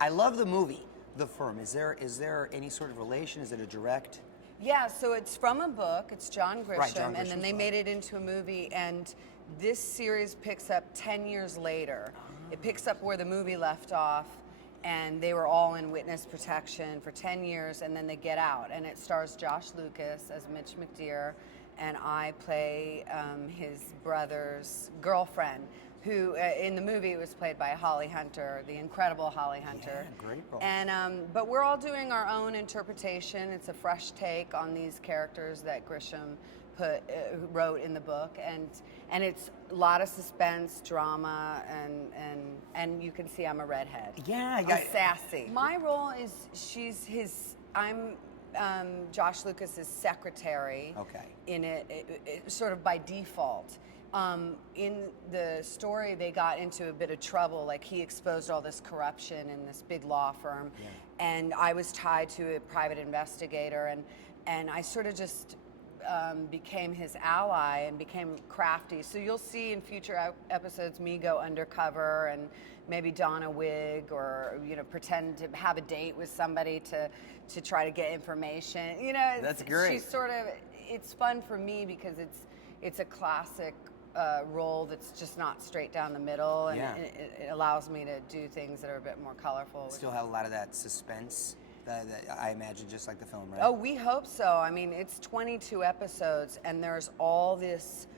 I love the movie, The Firm. Is there any sort of relation? Is it a direct? Yeah, so it's from a book. It's John Grisham, Right, John and then Grisham's they book. made it into a movie. And this series picks up 10 years later. It picks up where the movie left off, and they were all in witness protection for 10 years, and then they get out. And it stars Josh Lucas as Mitch McDear, and I play his brother's girlfriend, who in the movie was played by Holly Hunter, the incredible Holly Hunter. Yeah, great role. And but we're all doing our own interpretation. It's a fresh take on these characters that Grisham wrote in the book, and it's a lot of suspense, drama, and you can see I'm a redhead. Yeah, I'm sassy. My role is I'm Josh Lucas's secretary. Okay. In it sort of by default. In the story, they got into a bit of trouble. Like, he exposed all this corruption in this big law firm, and I was tied to a private investigator, and I sort of just became his ally and became crafty. So you'll see in future episodes me go undercover and maybe don a wig, or pretend to have a date with somebody to try to get information. That's great. She's sort of. It's fun for me because it's a classic role that's just not straight down the middle, and it allows me to do things that are a bit more colorful. Still have a lot of that suspense that I imagine, just like the film, right? Oh, we hope so. I mean, it's 22 episodes, and there's all these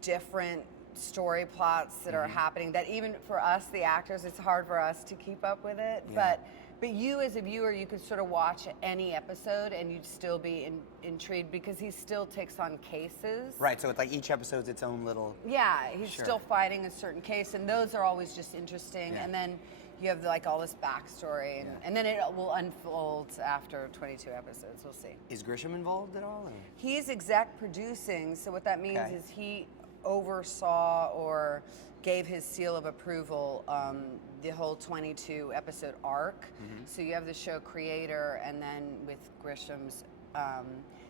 different story plots that are happening that even for us, the actors, it's hard for us to keep up with it. Yeah. But you as a viewer, you could sort of watch any episode and you'd still be intrigued because he still takes on cases. Right, so it's like each episode's its own little... Yeah, he's still fighting a certain case, and those are always just interesting. Yeah. And then you have like all this backstory, and then it will unfold after 22 episodes. We'll see. Is Grisham involved at all? Or? He's exec producing, so what that means is he oversaw or gave his seal of approval the whole 22 episode arc. So you have the show creator, and then with Grisham's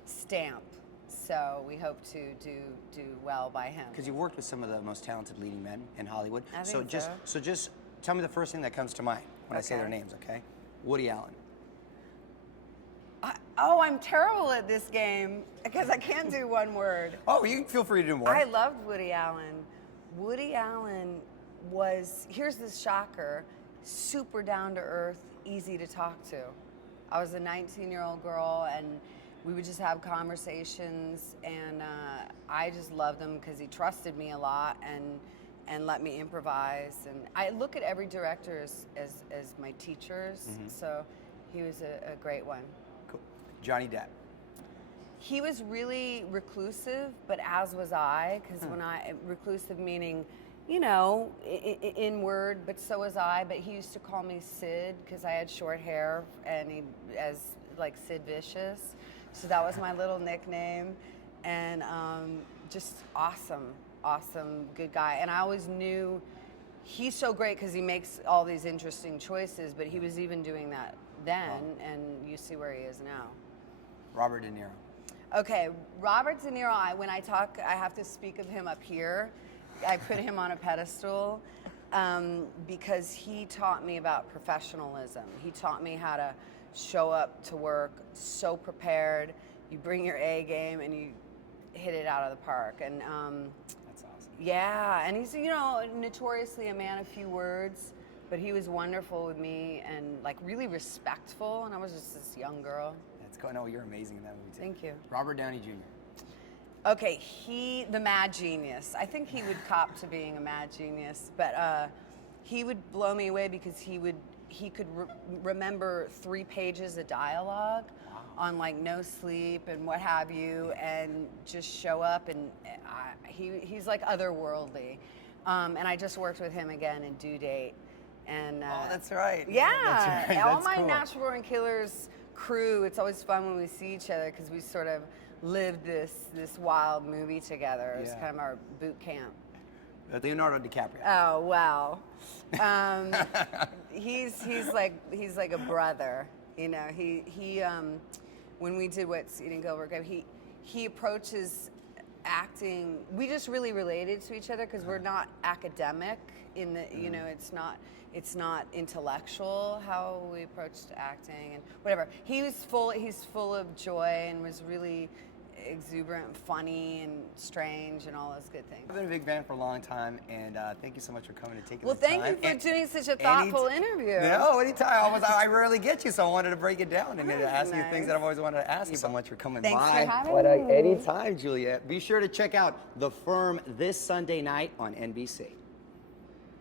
stamp. So we hope to do well by him. Because you've worked with some of the most talented leading men in Hollywood. I think so just tell me the first thing that comes to mind when I say their names, okay? Woody Allen. I'm terrible at this game because I can't do one word. Oh, you can feel free to do more. I loved Woody Allen. Woody Allen was, here's the shocker, super down to earth, easy to talk to. I was a 19-year-old girl, and we would just have conversations, and I just loved him because he trusted me a lot and let me improvise. And I look at every director as my teachers, so he was a great one. Cool. Johnny Depp. He was really reclusive, but as was I, because reclusive meaning, inward, but so was I. But he used to call me Sid because I had short hair, and as like Sid Vicious. So that was my little nickname, and just awesome, good guy. And I always knew he's so great because he makes all these interesting choices, but he was even doing that then, and you see where he is now. Robert De Niro. Okay, Robert De Niro, when I talk, I have to speak of him up here. I put him on a pedestal because he taught me about professionalism. He taught me how to show up to work so prepared. You bring your A game and you hit it out of the park. And that's awesome. Yeah, and he's notoriously a man of few words, but he was wonderful with me and like really respectful. And I was just this young girl. That's cool. No, you're amazing in that movie too. Thank you. Robert Downey Jr. Okay, the mad genius. I think he would cop to being a mad genius, but he would blow me away because he could remember 3 pages of dialogue on like no sleep and what have you, and just show up, and he's like otherworldly. And I just worked with him again in Due Date, and oh, that's right. Yeah, that's right. all That's my cool. Natural Born Killers crew. It's always fun when we see each other because we sort of lived this wild movie together. It was kind of our boot camp. Leonardo DiCaprio. Oh wow, he's like a brother. He when we did What's Eating Gilbert Grape, he approaches acting. We just really related to each other because we're not academic in the it's not. it's not intellectual how we approached acting and whatever. He's full of joy and was really exuberant and funny and strange and all those good things. I've been a big fan for a long time, and thank you so much for coming and taking Well, the time. thank you for doing such a thoughtful interview. No, anytime. I rarely get you, so I wanted to break it down and ask you things that I've always wanted to ask you. So much for coming Thanks by. for having me. Anytime, Juliette. Be sure to check out The Firm this Sunday night on NBC.